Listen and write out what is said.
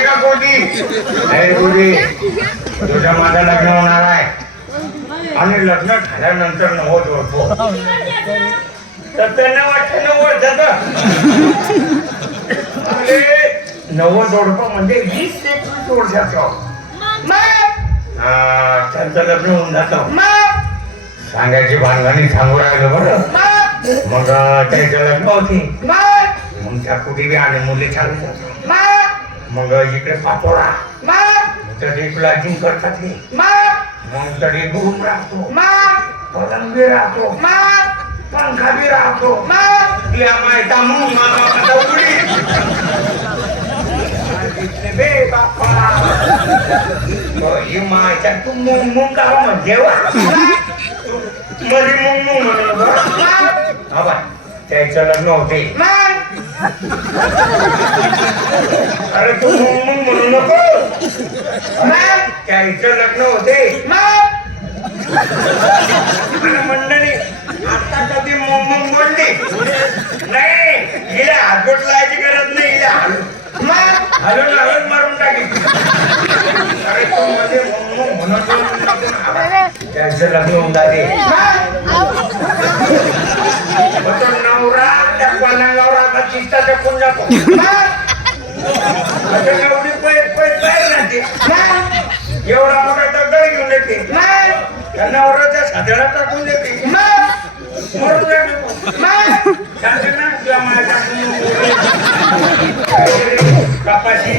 का अरे तुझ्या माझं लग्न होणार आहे आणि लग्न झाल्यानंतर नव्वद होतो तर त्यांना वाटतं नव्वद अरे नव्वद जोडपं म्हणजे वीस एकवीस हा, त्यांचं लग्न होऊन जातं सांगायची भानगाणी सांगू राहिलं बरं. मग? अं, त्याचं लग्न होती मग त्या कुठे बी आणि मुली चालू मग? इकडे पाचोळा तर इकडे अजून करतात. मग? तरी ग्रुप राहतो. पलंग बी राहतो. पंखा बी राहतो. या मुंग मायच्या तू मुंग मुंग का मध्ये मुंग? मुंग म्हणून त्याचं लग्न होते. अरे तू मुंग म्हणू नको त्याचं लग्न होते. मंडळी आता कधी मुंग बोलली नाही हिला हातबोट लावायची गरज नाही हिला हलून. हलून हलून मारून टाकी अरे तू मध्ये मुंग म्हणत होती. त्यांचं लग्न होऊन जाते मग तो नवरा त्या पलंगावर आता चित्ता जातो एवढी पै पै बाहेर राहते एवढा मोठा दगड घेऊन येते. त्या नवऱ्याच्या साध्याला टाकून देते. मरून जाते तो. सांगते ना तुला मला टाकून कपाशी